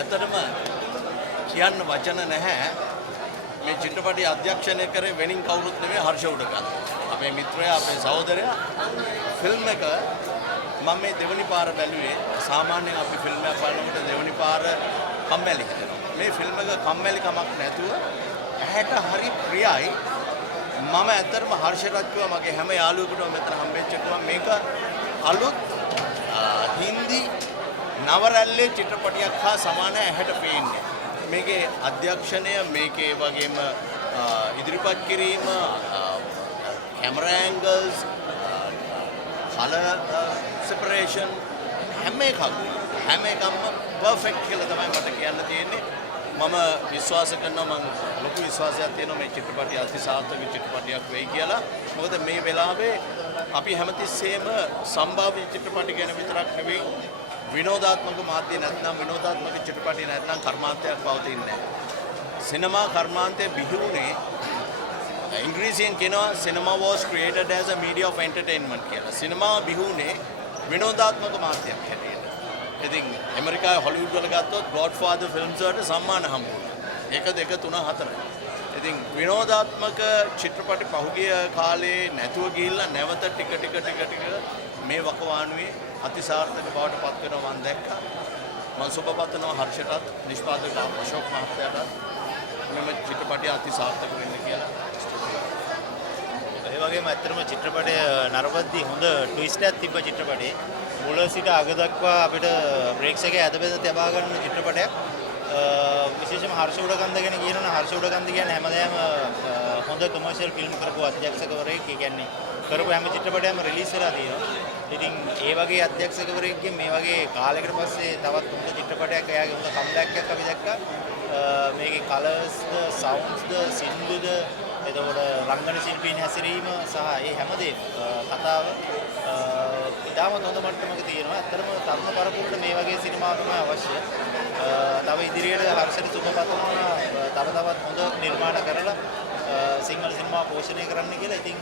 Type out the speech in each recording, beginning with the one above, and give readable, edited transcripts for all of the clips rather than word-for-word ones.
ඇත්තටම කියන්න වචන නැහැ. මේ චිත්‍රපටය අධ්‍යක්ෂණය කරේ වෙනින් කවුරුත් නෙමෙයි හර්ෂ උඩකන්ද. අපේ මිත්‍රයා අපේ සහෝදරයා ෆිල්ම් එක මම මේ දෙවනි පාර බැලුවේ. සාමාන්‍යයෙන් අපි ෆිල්ම් එකක් බලනකොට දෙවනි පාර කම්මැලි හිතෙනවා. මේ ෆිල්ම් එක කම්මැලි කමක් නැතුව ඇහැට හරි ප්‍රියයි. මම ඇත්තටම හර්ෂරත් කිව්වා මගේ හැම යාළුවෙකුටම මෙතන හම්බෙච්ච එකම මේක අලුත් හින්දි නවරැල්ලේ චිත්‍රපටයක් හා සමාන ඇහැට පේන්නේ. මේකේ අධ්‍යක්ෂණය මේකේ වගේම ඉදිරිපත් කිරීම කැමරා ඇන්ගල්ස් කලර් සෙපරේෂන් හැම එකක්ම පර්ෆෙක්ට් කියලා තමයි මට කියන්න තියෙන්නේ. මම විශ්වාස කරනවා මම ලොකු විශ්වාසයක් තියෙනවා මේ චිත්‍රපටය අතිසාර්ථක චිත්‍රපටයක් වෙයි කියලා. මොකද මේ වෙලාවේ අපි හැමතිස්සෙම සම්භාව්‍ය චිත්‍රපට ගැන විතරක් නෙවෙයි විනෝදාත්මක මාධ්‍ය නැත්නම් විනෝදාත්මක චිත්‍රපටි නැත්නම් කර්මාන්තයක් පවතින්නේ නැහැ. සිනමා කර්මාන්තය බිහි වුණේ ඉංග්‍රීසියෙන් කියනවා සිනමා was created as a media of entertainment කියලා. සිනමා බිහි වුණේ විනෝදාත්මක මාධ්‍යයක් හැටියට. ඉතින් ඇමරිකාවේ හොලිවුඩ් වල ගත්තොත් ගොඩ්ෆාදර් ෆිල්ම්ස් වලට සම්මාන හම්බුණා. 1 2 3 4. ඉතින් විනෝදාත්මක චිත්‍රපටි පහුගිය කාලේ නැතුව ගිහිල්ලා නැවත ටික මේ වකවානුවේ අතිසාර්ථක බවට පත් වෙනවා මම දැක්කා. මම සුබපතනවා හර්ෂටත් නිෂ්පාදක අශෝක් මහත්තයාටත් මෙම චිත්‍රපටය අතිසාර්ථක වෙන්න කියලා. ඒ වගේම ඇත්තටම චිත්‍රපටය නරඹද්දී හොඳ ට්විස්ට් එකක් තිබ්බ චිත්‍රපටයේ. මුල සිට අග දක්වා අපිට බ්‍රේක්ස් එකේ ඇද බෙද තබා ගන්න චිත්‍රපටයක්. විශේෂයෙන්ම හර්ෂ උඩකන්ද ගැන කියනවනම් හර්ෂ උඩකන්ද කියන්නේ හැමදාම හොඳ කොමර්ෂියල් ෆිල්ම් කරපු අධ්‍යක්ෂකවරයෙක්. ඒ කියන්නේ කරපු හැම චිත්‍රපටයක්ම රිලීස් වෙලා තියෙනවා. ඉතින් ඒ වගේ අධ්‍යක්ෂකවරයෙක්ගෙන් මේ වගේ කාලයකට පස්සේ තවත් හොඳ චිත්‍රපටයක් එයාගේ හොඳ කම්බැක් එකක් අපි දැක්කා. මේකේ කලර්ස්ද සවුන්ඩ්ස්ද සින්දුද එතකොට රංගන ශිල්පීන් හැසිරීම සහ ඒ හැමදේම කතාව ඉතාමත් හොඳ මට්ටමක තියෙනවා. ඇත්තටම තරුණ පරපුරට මේ වගේ සිනමා තමයි අවශ්‍ය. තව ඉදිරියට හර්ෂට සුබ පතනවා තවත් හොඳ නිර්මාණ කරලා සිංහල සිනමා පෝෂණය කරන්න කියලා. ඉතින්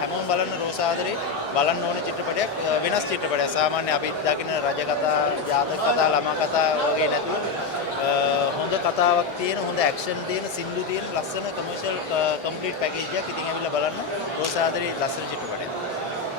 හැමෝම බලන්න රෝසාදරේ බලන්න ඕන චිත්‍රපටයක් වෙනස් චිත්‍රපටයක්. සාමාන්‍ය අපි දකින රජ කතා, ජාතක කතා, ළමා කතා වගේ නැතුව හොඳ කතාවක් තියෙන, හොඳ ඇක්ෂන් තියෙන, සින්දු තියෙන ලස්සන කොමර්ෂියල් කම්ප්ලීට් පැකේජ් එකක්. ඉතින් ඇවිල්ලා බලන්න රෝසාදරේ ලස්සන චිත්‍රපටයක්.